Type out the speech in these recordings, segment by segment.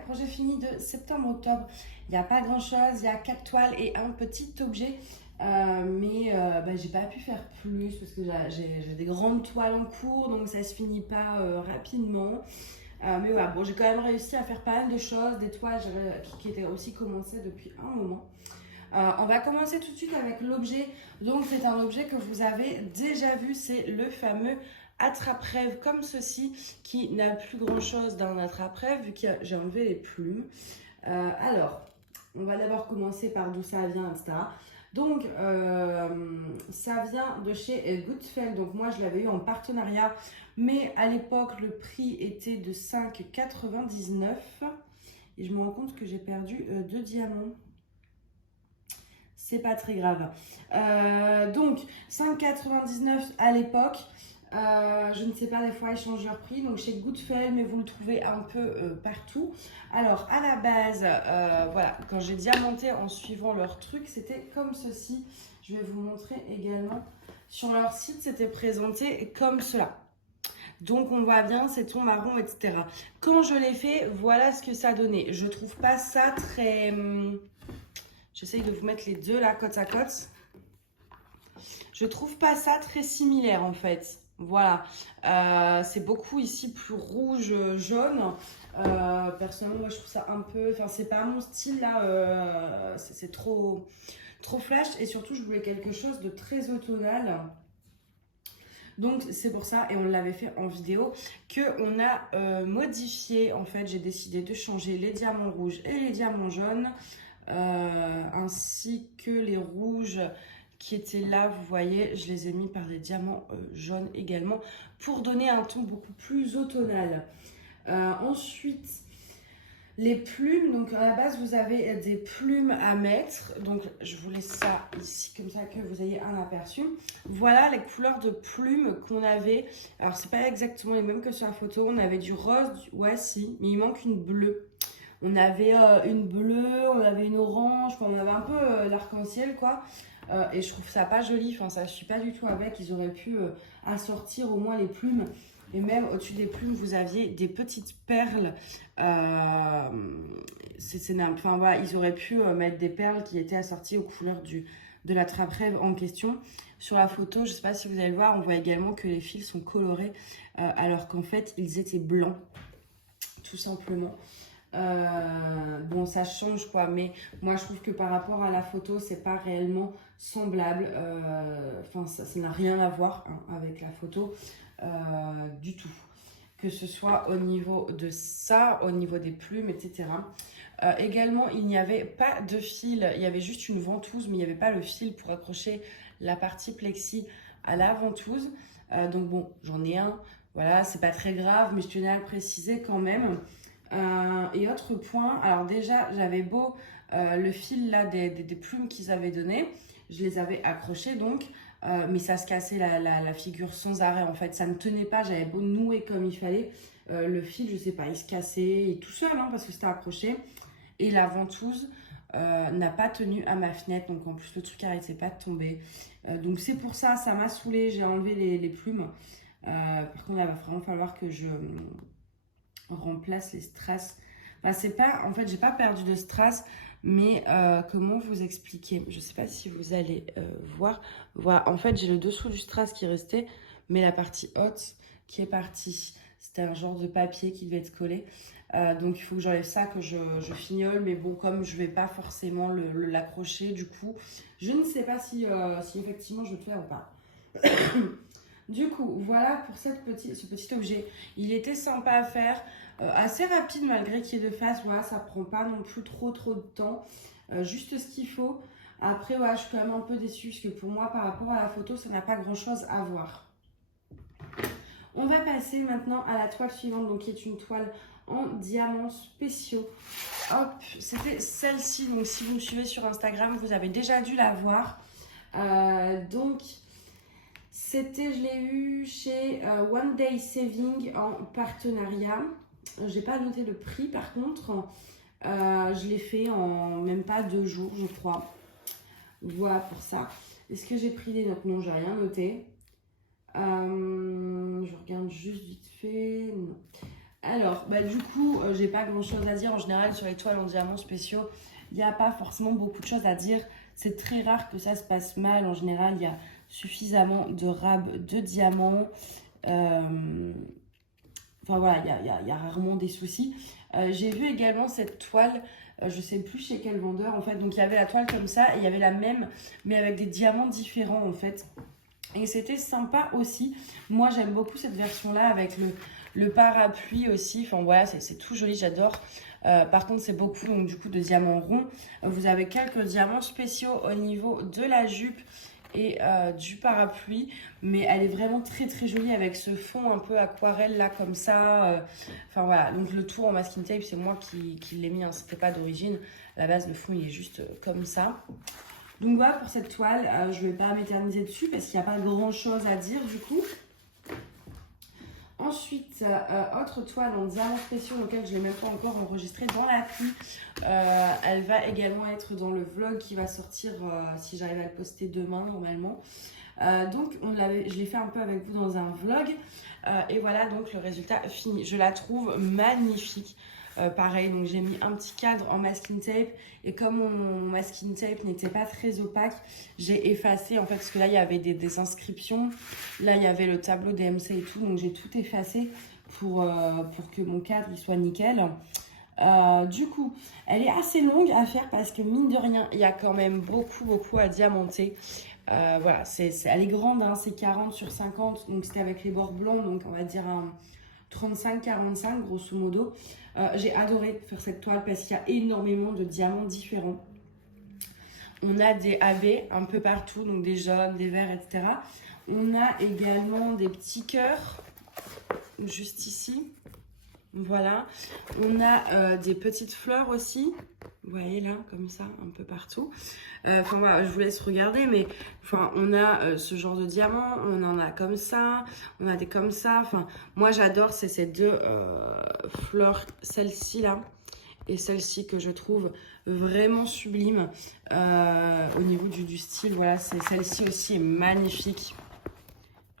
le projet fini de septembre-octobre. Il n'y a pas grand-chose, il y a 4 toiles et un petit objet. J'ai pas pu faire plus parce que j'ai des grandes toiles en cours, donc ça se finit pas rapidement. Mais voilà, bon, j'ai quand même réussi à faire pas mal de choses, des toiles qui étaient aussi commencées depuis un moment. On va commencer tout de suite avec l'objet. Donc c'est un objet que vous avez déjà vu, c'est le fameux attrape-rêve comme ceci, qui n'a plus grand chose d'un attrape-rêve vu que j'ai enlevé les plumes. Alors, on va d'abord commencer par d'où ça vient, etc. Donc, ça vient de chez Goodfellow. Donc, moi, je l'avais eu en partenariat. Mais à l'époque, le prix était de 5,99 €. Et je me rends compte que j'ai perdu 2 diamants. C'est pas très grave. Donc, 5,99 € à l'époque. Je ne sais pas, des fois ils changent leur prix, donc chez Goodfellow, mais vous le trouvez un peu partout. Alors à la base, voilà, quand j'ai diamanté en suivant leur truc, c'était comme ceci. Je vais vous montrer également. Sur leur site, c'était présenté comme cela. Donc on voit bien, c'est ton marron, etc. Quand je l'ai fait, voilà ce que ça donnait. Je trouve pas ça très... J'essaye de vous mettre les deux là, côte à côte. Je trouve pas ça très similaire en fait. Voilà, c'est beaucoup ici plus rouge, jaune. Personnellement, moi je trouve ça un peu, enfin c'est pas mon style là, c'est trop flash et surtout je voulais quelque chose de très automnal. Donc c'est pour ça, et on l'avait fait en vidéo, qu'on a modifié, en fait j'ai décidé de changer les diamants rouges et les diamants jaunes, ainsi que les rouges qui étaient là, vous voyez, je les ai mis par des diamants jaunes également pour donner un ton beaucoup plus automnal. Ensuite, les plumes, donc à la base vous avez des plumes à mettre, donc je vous laisse ça ici comme ça que vous ayez un aperçu. Voilà les couleurs de plumes qu'on avait. Alors c'est pas exactement les mêmes que sur la photo, on avait du rose, ouais si, mais il manque une bleue. On avait une bleue, on avait une orange, on avait un peu l'arc-en-ciel quoi. Et je trouve ça pas joli, enfin ça je suis pas du tout avec, ils auraient pu assortir au moins les plumes. Et même au-dessus des plumes, vous aviez des petites perles. Enfin, voilà, ils auraient pu mettre des perles qui étaient assorties aux couleurs de la trappe-rêve en question. Sur la photo, je ne sais pas si vous allez le voir, on voit également que les fils sont colorés alors qu'en fait, ils étaient blancs, tout simplement. Bon, ça change quoi, mais moi je trouve que par rapport à la photo, c'est pas réellement semblable. Enfin, ça n'a rien à voir hein, avec la photo du tout. Que ce soit au niveau de ça, au niveau des plumes, etc. Également, il n'y avait pas de fil, il y avait juste une ventouse, mais il n'y avait pas le fil pour accrocher la partie plexi à la ventouse. Donc bon, j'en ai un, voilà, c'est pas très grave, mais je tenais à le préciser quand même. Et autre point, alors déjà j'avais beau le fil là des plumes qu'ils avaient donné, je les avais accrochés donc, mais ça se cassait la figure sans arrêt en fait, ça ne tenait pas, j'avais beau nouer comme il fallait, le fil je sais pas, il se cassait tout seul hein, parce que c'était accroché et la ventouse n'a pas tenu à ma fenêtre, donc en plus le truc arrêtait pas de tomber, donc c'est pour ça, ça m'a saoulée, j'ai enlevé les plumes. Par contre, il va vraiment falloir que je remplace les strass. Enfin, c'est pas, en fait, j'ai pas perdu de strass, mais comment vous expliquer? Je sais pas si vous allez voir. Voilà, en fait, j'ai le dessous du strass qui est resté, mais la partie haute qui est partie. C'était un genre de papier qui devait être collé. Donc, il faut que j'enlève ça, que je fignole. Mais bon, comme je vais pas forcément l'accrocher, du coup, je ne sais pas si effectivement je vais le faire ou pas. Du coup, voilà pour ce petit objet. Il était sympa à faire, assez rapide malgré qu'il est de face. Voilà, ça prend pas non plus trop de temps. Juste ce qu'il faut. Après, voilà, je suis quand même un peu déçue parce que pour moi, par rapport à la photo, ça n'a pas grand-chose à voir. On va passer maintenant à la toile suivante, donc qui est une toile en diamants spéciaux. Hop, c'était celle-ci. Donc, si vous me suivez sur Instagram, vous avez déjà dû la voir. Donc... C'était, je l'ai eu chez One Day Saving en partenariat. J'ai pas noté le prix par contre. Je l'ai fait en même pas 2 jours, je crois. Voilà pour ça. Est-ce que j'ai pris des notes? Non, j'ai rien noté. Je regarde juste vite fait. Non. Alors, du coup, j'ai pas grand chose à dire. En général, sur les toiles en diamants spéciaux, il n'y a pas forcément beaucoup de choses à dire. C'est très rare que ça se passe mal. En général, il y a suffisamment de rabe de diamants. Enfin voilà, il y a rarement des soucis. J'ai vu également cette toile, je sais plus chez quel vendeur en fait. Donc il y avait la toile comme ça et il y avait la même, mais avec des diamants différents en fait. Et c'était sympa aussi. Moi j'aime beaucoup cette version-là avec le parapluie aussi. Enfin voilà, c'est tout joli, j'adore. Par contre, c'est beaucoup donc, du coup de diamants ronds. Vous avez quelques diamants spéciaux au niveau de la jupe et du parapluie, mais elle est vraiment très très jolie avec ce fond un peu aquarelle là comme ça. Enfin voilà, donc le tour en masking tape, c'est moi qui l'ai mis, hein. C'était pas d'origine. À la base, le fond il est juste comme ça. Donc voilà pour cette toile, je vais pas m'éterniser dessus parce qu'il n'y a pas grand chose à dire du coup. Ensuite, autre toile en diamant spéciaux auquel je n'ai même pas encore enregistré dans l'appli. Elle va également être dans le vlog qui va sortir si j'arrive à le poster demain normalement. Donc je l'ai fait un peu avec vous dans un vlog. Et voilà donc le résultat fini. Je la trouve magnifique. Pareil, donc j'ai mis un petit cadre en masking tape et comme mon masking tape n'était pas très opaque, j'ai effacé en fait parce que là il y avait des inscriptions, là il y avait le tableau DMC et tout, donc j'ai tout effacé pour que mon cadre il soit nickel. Du coup, elle est assez longue à faire parce que mine de rien, il y a quand même beaucoup à diamanter. Voilà, elle est grande, hein, c'est 40 sur 50, donc c'était avec les bords blancs, donc on va dire un 35-45 grosso modo. J'ai adoré faire cette toile parce qu'il y a énormément de diamants différents. On a des AB un peu partout, donc des jaunes, des verts, etc. On a également des petits cœurs, juste ici. Voilà. On a des petites fleurs aussi. Vous voyez là, comme ça, un peu partout. Enfin voilà, je vous laisse regarder, mais enfin, on a ce genre de diamants, on en a comme ça, on a des comme ça. Enfin, moi j'adore, c'est ces deux fleurs, celle-ci là et celle-ci que je trouve vraiment sublime au niveau du style. Voilà, celle-ci aussi est magnifique,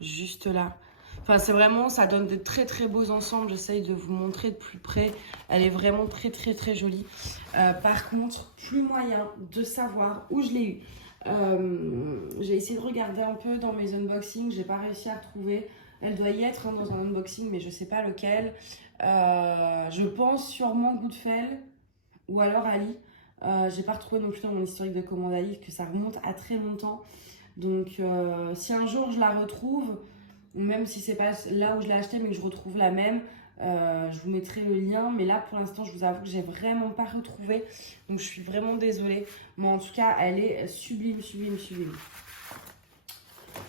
juste là. Enfin, c'est vraiment, ça donne de très beaux ensembles. J'essaye de vous montrer de plus près. Elle est vraiment très jolie. Par contre, plus moyen de savoir où je l'ai eu. J'ai essayé de regarder un peu dans mes unboxings. J'ai pas réussi à retrouver. Elle doit y être hein, dans un unboxing, mais je sais pas lequel. Je pense sûrement Goodfell ou alors Ali. J'ai pas retrouvé non plus dans mon historique de commande Ali que ça remonte à très longtemps. Donc, si un jour je la retrouve, ou même si c'est pas là où je l'ai acheté mais que je retrouve la même, je vous mettrai le lien. Mais là pour l'instant je vous avoue que j'ai vraiment pas retrouvé, donc je suis vraiment désolée, mais en tout cas elle est sublime.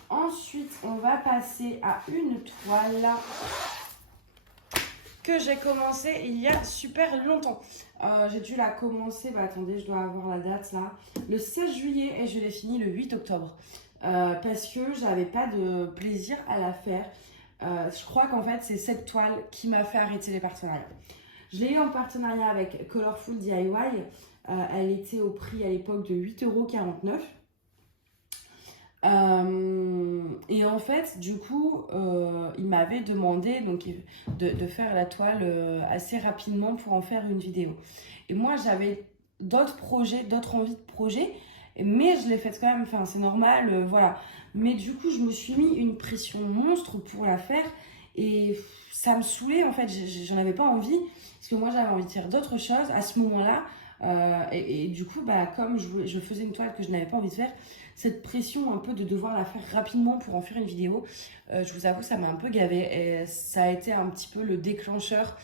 Ensuite on va passer à une toile que j'ai commencé il y a super longtemps. J'ai dû la commencer, attendez, je dois avoir la date là, le 16 juillet et je l'ai fini le 8 octobre. Parce que j'avais pas de plaisir à la faire. Je crois qu'en fait c'est cette toile qui m'a fait arrêter les partenariats. Je l'ai eu en partenariat avec Colorful DIY. Elle était au prix à l'époque de 8,49 €. Et en fait, du coup, il m'avait demandé donc, de faire la toile assez rapidement pour en faire une vidéo. Et moi, j'avais d'autres projets, d'autres envies de projets, mais je l'ai faite quand même, enfin, c'est normal, voilà. Mais du coup, je me suis mis une pression monstre pour la faire et ça me saoulait, en fait, j'en avais pas envie, parce que moi, j'avais envie de faire d'autres choses à ce moment-là. Et du coup, comme je faisais une toile que je n'avais pas envie de faire, cette pression un peu de devoir la faire rapidement pour en faire une vidéo, je vous avoue, ça m'a un peu gavé et ça a été un petit peu le déclencheur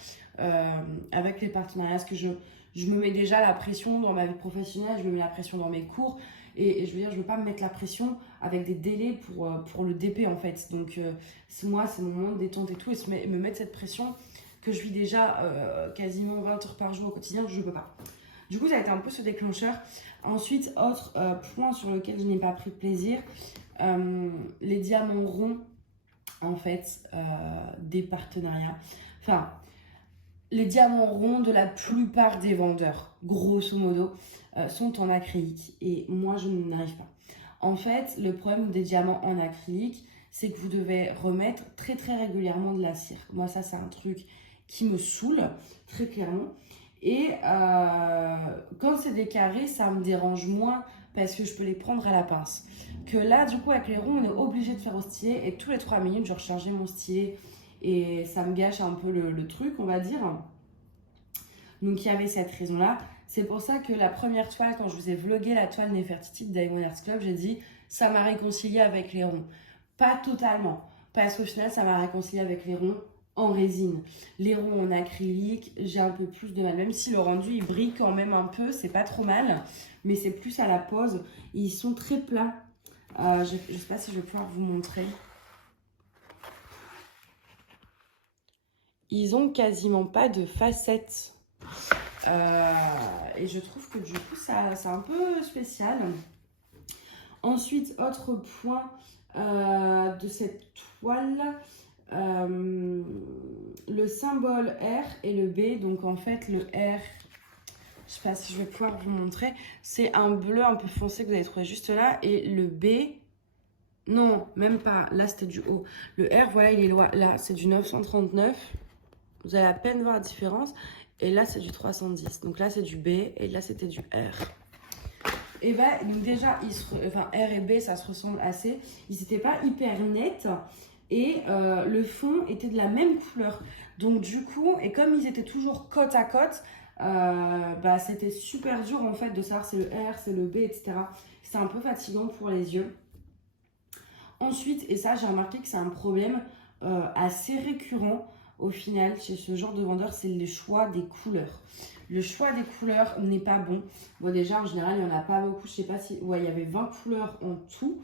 avec les partenariats, parce que je me mets déjà la pression dans ma vie professionnelle, je me mets la pression dans mes cours et je veux dire, je veux pas me mettre la pression avec des délais pour le DP en fait. Donc moi, c'est mon moment de détente et tout, et me mettre cette pression que je vis déjà quasiment 20 heures par jour au quotidien, je peux pas. Du coup, ça a été un peu ce déclencheur. Ensuite, autre point sur lequel je n'ai pas pris de plaisir, les diamants ronds, en fait, des partenariats. Enfin, les diamants ronds de la plupart des vendeurs, grosso modo, sont en acrylique. Et moi, je n'arrive pas. En fait, le problème des diamants en acrylique, c'est que vous devez remettre très régulièrement de la cire. Moi, ça, c'est un truc qui me saoule, très clairement. Et quand c'est des carrés, ça me dérange moins parce que je peux les prendre à la pince. Que là, du coup, avec les ronds, on est obligé de faire au stylet et tous les 3 minutes, je rechargeais mon stylet et ça me gâche un peu le truc, on va dire. Donc, il y avait cette raison-là. C'est pour ça que la première toile, quand je vous ai vlogué la toile Nefertiti de Diamond Art Club, j'ai dit ça m'a réconcilié avec les ronds. Pas totalement, parce qu'au final, ça m'a réconcilié avec les ronds en résine. Les ronds en acrylique, j'ai un peu plus de mal. Même si le rendu, il brille quand même un peu, c'est pas trop mal. Mais c'est plus à la pose. Ils sont très plats. Je ne sais pas si je vais pouvoir vous montrer. Ils ont quasiment pas de facettes. Et je trouve que du coup, c'est un peu spécial. Ensuite, autre point de cette toile, le symbole R et le B. Donc en fait, le R, je sais pas si je vais pouvoir vous montrer, c'est un bleu un peu foncé que vous allez trouver juste là. Et le B, non, même pas, là c'était du haut. Le R, voilà, il est loin. Là, c'est du 939. Vous allez à peine voir la différence. Et là, c'est du 310. Donc là, c'est du B. Et là, c'était du R. Et bah, donc déjà, R et B, ça se ressemble assez. Ils n'étaient pas hyper nets. Et le fond était de la même couleur. Donc du coup, et comme ils étaient toujours côte à côte, bah, c'était super dur en fait de savoir c'est le R, c'est le B, etc. C'était un peu fatigant pour les yeux. Ensuite, et ça, j'ai remarqué que c'est un problème assez récurrent au final chez ce genre de vendeur, c'est le choix des couleurs. Le choix des couleurs n'est pas bon. Bon, déjà, en général, il n'y en a pas beaucoup. Je sais pas si... Ouais, il y avait 20 couleurs en tout.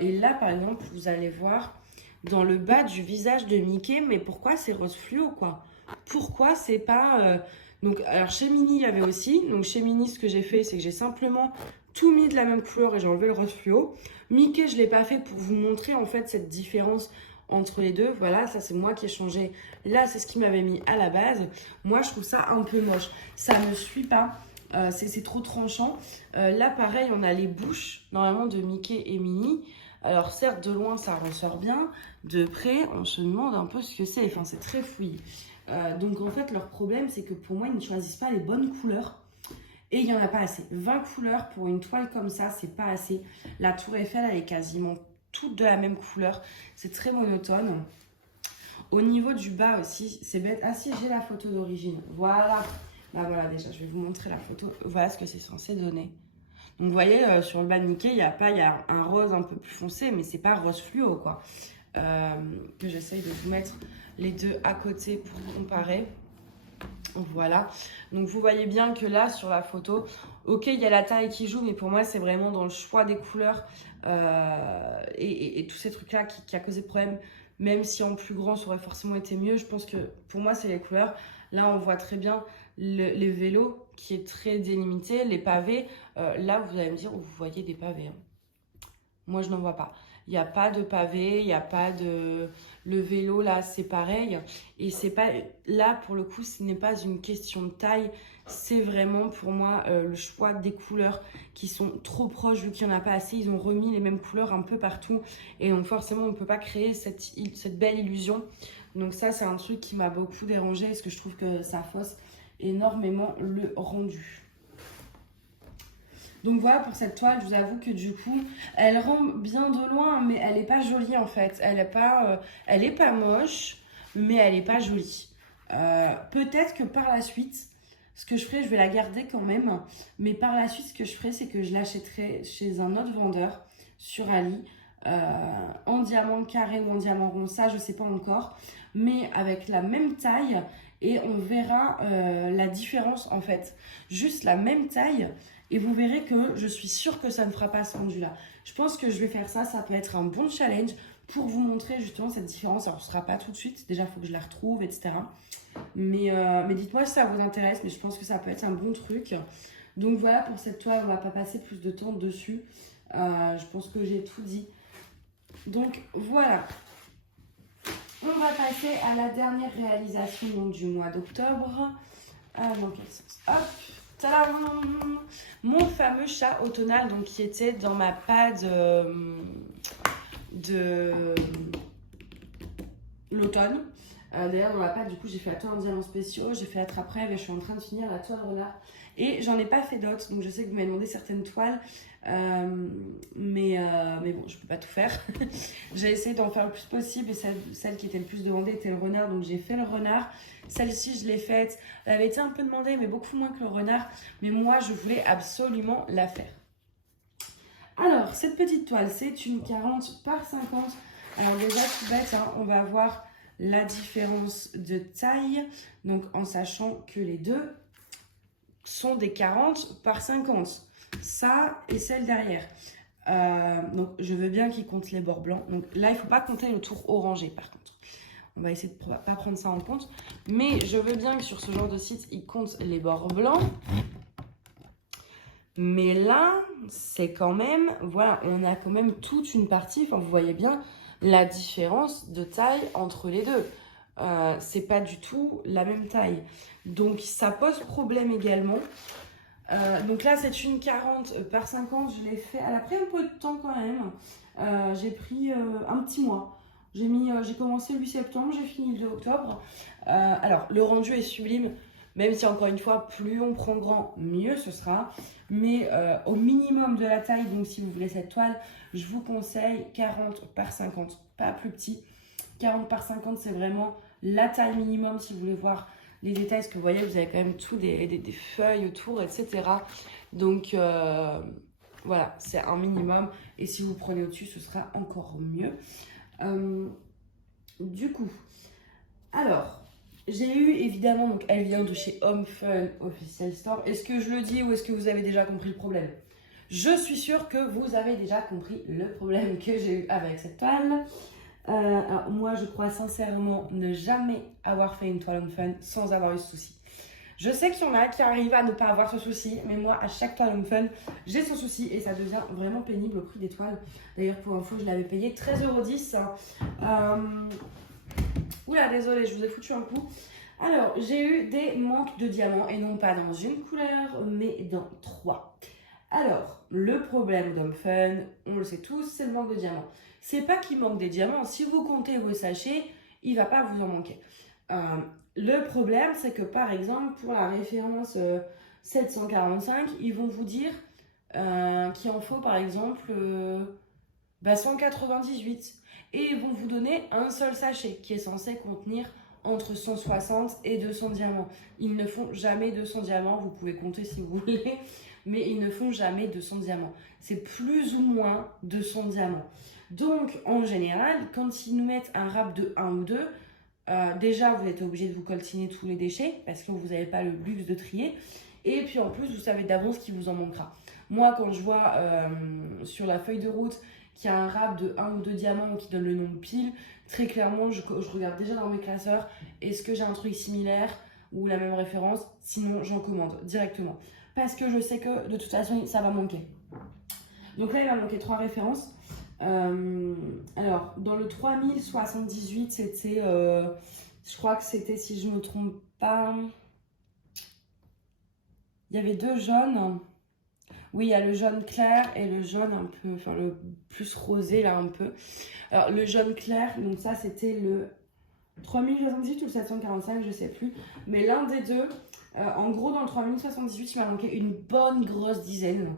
Et là, par exemple, vous allez voir dans le bas du visage de Mickey, mais pourquoi c'est rose fluo, quoi? Pourquoi c'est pas... Donc, alors, chez Minnie, il y avait aussi. Donc, chez Minnie, ce que j'ai fait, c'est que j'ai simplement tout mis de la même couleur et j'ai enlevé le rose fluo. Mickey, je ne l'ai pas fait pour vous montrer, en fait, cette différence entre les deux. Voilà, ça, c'est moi qui ai changé. Là, c'est ce qui m'avait mis à la base. Moi, je trouve ça un peu moche. Ça ne me suit pas. C'est trop tranchant. Là, pareil, on a les bouches, normalement, de Mickey et Minnie. Alors, certes, de loin, ça ressort bien. De près, on se demande un peu ce que c'est. Enfin, c'est très fouillis. Donc, en fait, leur problème, c'est que pour moi, ils ne choisissent pas les bonnes couleurs. Et il n'y en a pas assez. 20 couleurs pour une toile comme ça, c'est pas assez. La Tour Eiffel, elle est quasiment toute de la même couleur. C'est très monotone. Au niveau du bas aussi, c'est bête. Ah si, j'ai la photo d'origine. Voilà. Bah voilà, déjà, je vais vous montrer la photo. Voilà ce que c'est censé donner. Donc, vous voyez, sur le bas de Mickey, il y a un rose un peu plus foncé, mais c'est pas rose fluo, quoi. Que j'essaye de vous mettre les deux à côté pour comparer. Voilà, donc vous voyez bien que là sur la photo, ok, il y a la taille qui joue, mais pour moi c'est vraiment dans le choix des couleurs et tous ces trucs là qui a causé problème. Même si en plus grand ça aurait forcément été mieux, je pense que pour moi c'est les couleurs. Là on voit très bien les vélos qui est très délimité, les pavés. Là vous allez me dire, vous voyez des pavés, hein. Moi je n'en vois pas. Il n'y a pas de pavé, il n'y a pas de... Le vélo, là, c'est pareil. Et c'est pas... Là, pour le coup, ce n'est pas une question de taille. C'est vraiment, pour moi, le choix des couleurs qui sont trop proches, vu qu'il n'y en a pas assez. Ils ont remis les mêmes couleurs un peu partout. Et donc, forcément, on ne peut pas créer cette belle illusion. Donc ça, c'est un truc qui m'a beaucoup dérangée, parce que je trouve que ça fausse énormément le rendu. Donc voilà pour cette toile, je vous avoue que du coup, elle rend bien de loin, mais elle n'est pas jolie en fait. Elle est pas moche, mais elle n'est pas jolie. Peut-être que par la suite, ce que je ferai, je vais la garder quand même. Mais par la suite, ce que je ferai, c'est que je l'achèterai chez un autre vendeur sur Ali. En diamant carré ou en diamant rond, ça je sais pas encore. Mais avec la même taille et on verra la différence en fait. Juste la même taille. Et vous verrez que je suis sûre que ça ne fera pas ce rendu-là. Je pense que je vais faire ça. Ça peut être un bon challenge pour vous montrer justement cette différence. Alors, ce ne sera pas tout de suite. Déjà, il faut que je la retrouve, etc. Mais dites-moi si ça vous intéresse. Mais je pense que ça peut être un bon truc. Donc, voilà pour cette toile. On ne va pas passer plus de temps dessus. Je pense que j'ai tout dit. Donc, voilà. On va passer à la dernière réalisation donc, du mois d'octobre. Dans quel sens? Hop! Tadam! Mon fameux chat automnal donc, qui était dans ma pad de l'automne. D'ailleurs, dans la pâte, du coup, j'ai fait la toile en diamants spéciaux, j'ai fait la trappe rêve et je suis en train de finir la toile renard. Et j'en ai pas fait d'autres, donc je sais que vous m'avez demandé certaines toiles, mais bon, je peux pas tout faire. J'ai essayé d'en faire le plus possible et celle qui était le plus demandée était le renard, donc j'ai fait le renard. Celle-ci, je l'ai faite, elle avait été un peu demandée, mais beaucoup moins que le renard, mais moi, je voulais absolument la faire. Alors, cette petite toile, c'est une 40 par 50. Alors déjà, tout bête, hein, on va voir la différence de taille, donc en sachant que les deux sont des 40 par 50. Ça et celle derrière. Donc je veux bien qu'ils comptent les bords blancs. Donc là, il ne faut pas compter le tour orangé par contre. On va essayer de ne pas prendre ça en compte. Mais je veux bien que sur ce genre de site, ils comptent les bords blancs. Mais là, c'est quand même, voilà, on a quand même toute une partie, enfin vous voyez bien la différence de taille entre les deux. C'est pas du tout la même taille. Donc ça pose problème également. Donc là, c'est une 40 par 50, je l'ai fait, elle a pris un peu de temps quand même. J'ai pris un petit mois. J'ai commencé le 8 septembre, j'ai fini le 2 octobre. Alors, le rendu est sublime, même si encore une fois, plus on prend grand, mieux ce sera. Mais au minimum de la taille, donc si vous voulez cette toile, je vous conseille 40 par 50, pas plus petit. 40 par 50, c'est vraiment la taille minimum si vous voulez voir les détails. Parce que vous voyez, vous avez quand même tout des feuilles autour, etc. Donc voilà, c'est un minimum. Et si vous prenez au-dessus, ce sera encore mieux. Du coup, alors, j'ai eu évidemment, donc elle vient de chez Home Fun Official Store. Est-ce que je le dis ou est-ce que vous avez déjà compris le problème? Je suis sûre que vous avez déjà compris le problème que j'ai eu avec cette toile. Alors moi, je crois sincèrement ne jamais avoir fait une toile Home Fun sans avoir eu ce souci. Je sais qu'il y en a qui arrivent à ne pas avoir ce souci, mais moi, à chaque toile Home Fun, j'ai ce souci et ça devient vraiment pénible au prix des toiles. D'ailleurs, pour info, je l'avais payé 13,10 €. Oula, désolée, je vous ai foutu un coup. Alors, j'ai eu des manques de diamants et non pas dans une couleur, mais dans 3. Alors, le problème d'Home Fun, on le sait tous, c'est le manque de diamants. C'est pas qu'il manque des diamants, si vous comptez vos sachets, il va pas vous en manquer. Le problème, c'est que par exemple, pour la référence 745, ils vont vous dire qu'il en faut par exemple 198. Et ils vont vous donner un seul sachet qui est censé contenir entre 160 et 200 diamants. Ils ne font jamais 200 diamants, vous pouvez compter si vous voulez, mais ils ne font jamais 200 diamants. C'est plus ou moins 200 diamants. Donc, en général, quand ils nous mettent un wrap de 1 ou 2, déjà, vous êtes obligé de vous coltiner tous les déchets parce que vous n'avez pas le luxe de trier. Et puis, en plus, vous savez d'avance qu'il vous en manquera. Moi, quand je vois sur la feuille de route qu'il y a un wrap de 1 ou 2 diamants qui donne le nom de pile, très clairement, je regarde déjà dans mes classeurs, est-ce que j'ai un truc similaire ou la même référence? Sinon, j'en commande directement. Parce que je sais que de toute façon, ça va manquer. Donc là, il va manquer 3 références. Alors, dans le 3078, c'était, je crois que c'était, si je ne me trompe pas, il y avait 2 jaunes. Oui, il y a le jaune clair et le jaune un peu, enfin le plus rosé là un peu. Alors, le jaune clair, donc ça, c'était le 3078 ou le 745, je sais plus. Mais l'un des deux, en gros, dans le 3078, il m'a manqué une bonne grosse dizaine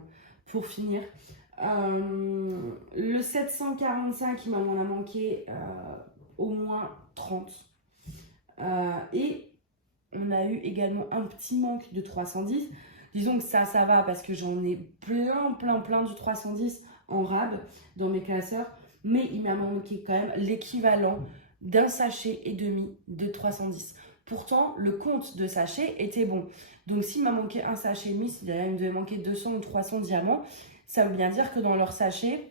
pour finir. Le 745, il m'en a manqué au moins 30. Et on a eu également un petit manque de 310. Disons que ça va parce que j'en ai plein du 310 en rab dans mes classeurs. Mais il m'a manqué quand même l'équivalent d'un sachet et demi de 310. Pourtant, le compte de sachets était bon. Donc s'il m'a manqué un sachet et demi, c'est-à-dire il me devait manquer 200 ou 300 diamants, ça veut bien dire que dans leur sachet,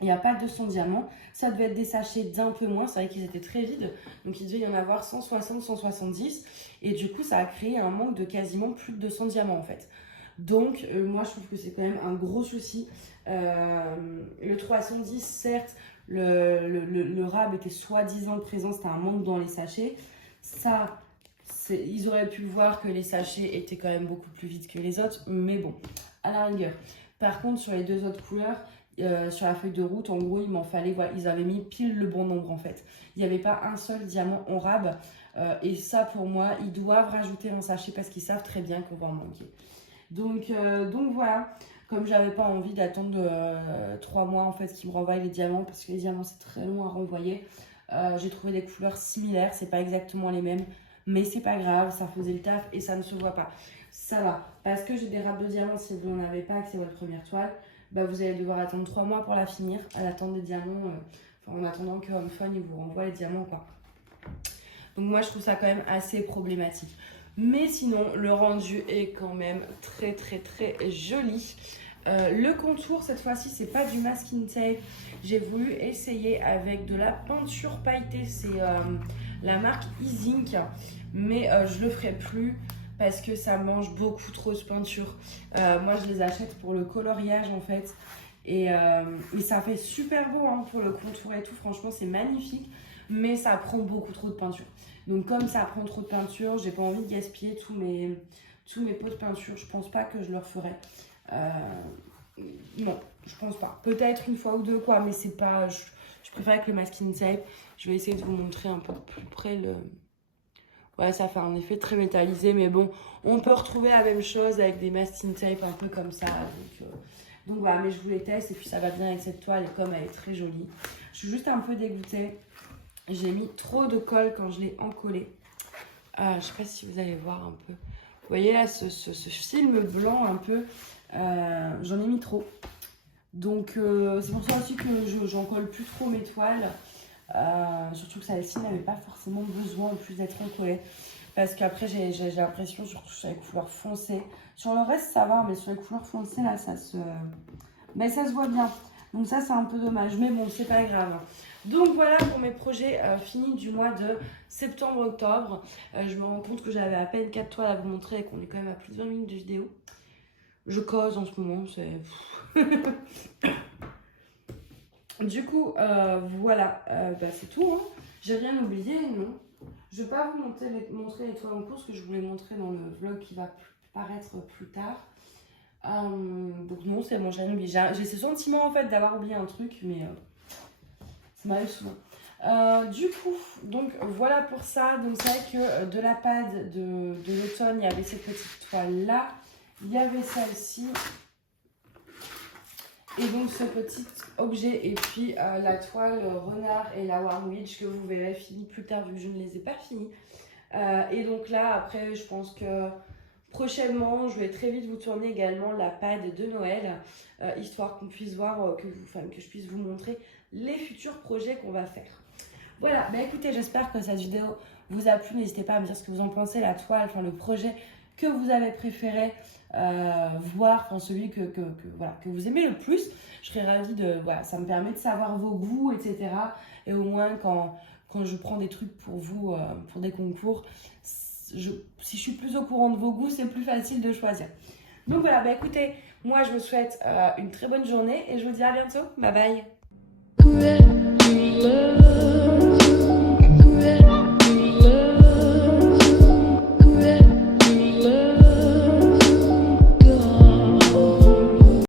il n'y a pas 200 diamants. Ça devait être des sachets d'un peu moins. C'est vrai qu'ils étaient très vides. Donc, il devait y en avoir 160, 170. Et du coup, ça a créé un manque de quasiment plus de 200 diamants, en fait. Donc, moi, je trouve que c'est quand même un gros souci. Le 310, certes, le rab était soi-disant présent. C'était un manque dans les sachets. Ça, ils auraient pu voir que les sachets étaient quand même beaucoup plus vides que les autres. Mais bon, à la rigueur. Par contre, sur les 2 autres couleurs, sur la feuille de route, en gros, il m'en fallait, voilà, ils avaient mis pile le bon nombre en fait. Il n'y avait pas un seul diamant en rab. Et ça, pour moi, ils doivent rajouter un sachet parce qu'ils savent très bien qu'on va en manquer. Donc voilà, comme j'avais pas envie d'attendre 3 mois en fait qu'ils me renvoient les diamants parce que les diamants c'est très long à renvoyer. J'ai trouvé des couleurs similaires, c'est pas exactement les mêmes, mais c'est pas grave, ça faisait le taf et ça ne se voit pas. Ça va, parce que j'ai des râpes de diamants, si vous n'en avez pas, que c'est votre première toile, bah vous allez devoir attendre 3 mois pour la finir, à l'attente des diamants, en attendant que Home Fun il vous renvoie les diamants quoi. Donc moi je trouve ça quand même assez problématique. Mais sinon le rendu est quand même très joli. Le contour cette fois-ci c'est pas du masking tape. J'ai voulu essayer avec de la peinture pailletée. C'est la marque Easink. Mais je le ferai plus parce que ça mange beaucoup trop de peinture. Moi je les achète pour le coloriage en fait. Et ça fait super beau hein, pour le contour et tout. Franchement c'est magnifique. Mais ça prend beaucoup trop de peinture. Donc comme ça prend trop de peinture, j'ai pas envie de gaspiller tous mes pots de peinture. Je pense pas que je le referai. Non, je pense pas. Peut-être une fois ou deux quoi, mais c'est pas. Je préfère avec le masking tape. Je vais essayer de vous montrer un peu plus près le. Ouais, ça fait un effet très métallisé, mais bon, on peut retrouver la même chose avec des masking tape un peu comme ça. Donc voilà, mais je vous les teste et puis ça va bien avec cette toile et comme elle est très jolie. Je suis juste un peu dégoûtée. J'ai mis trop de colle quand je l'ai encollé. Je sais pas si vous allez voir un peu. Vous voyez là, ce film blanc un peu, j'en ai mis trop. Donc c'est pour ça aussi que j'en colle plus trop mes toiles. Surtout que celle-ci n'avait pas forcément besoin en plus d'être encollée. Parce qu'après j'ai l'impression, surtout sur les couleurs foncées. Sur le reste ça va, mais sur les couleurs foncées là ça se voit bien. Donc ça c'est un peu dommage, mais bon c'est pas grave. Donc voilà pour mes projets finis du mois de septembre-octobre. Je me rends compte que j'avais à peine 4 toiles à vous montrer et qu'on est quand même à plus de 20 minutes de vidéo. Je cause en ce moment, c'est... Du coup, voilà, c'est tout. Hein. J'ai rien oublié, non. Je vais pas vous montrer les toiles en course que je voulais montrer dans le vlog qui va paraître plus tard. Donc non, c'est bon, j'ai rien oublié. J'ai ce sentiment en fait d'avoir oublié un truc, mais ça m'arrive souvent. Du coup, donc voilà pour ça. Donc c'est vrai que de la pad de l'automne, il y avait cette petite toile là. Il y avait celle-ci. Et donc ce petit objet et puis la toile renard et la Warmwich que vous verrez fini plus tard vu que je ne les ai pas finis. Et donc là après je pense que prochainement je vais très vite vous tourner également la pad de Noël histoire qu'on puisse voir, que je puisse vous montrer les futurs projets qu'on va faire. Voilà, bah écoutez, j'espère que cette vidéo vous a plu. N'hésitez pas à me dire ce que vous en pensez, la toile, le projet que vous avez préféré voir, celui que vous aimez le plus. Je serais ravie de... Voilà, ça me permet de savoir vos goûts, etc. Et au moins, quand je prends des trucs pour vous, pour des concours, si je suis plus au courant de vos goûts, c'est plus facile de choisir. Donc voilà, bah écoutez, moi je vous souhaite une très bonne journée et je vous dis à bientôt. Bye bye.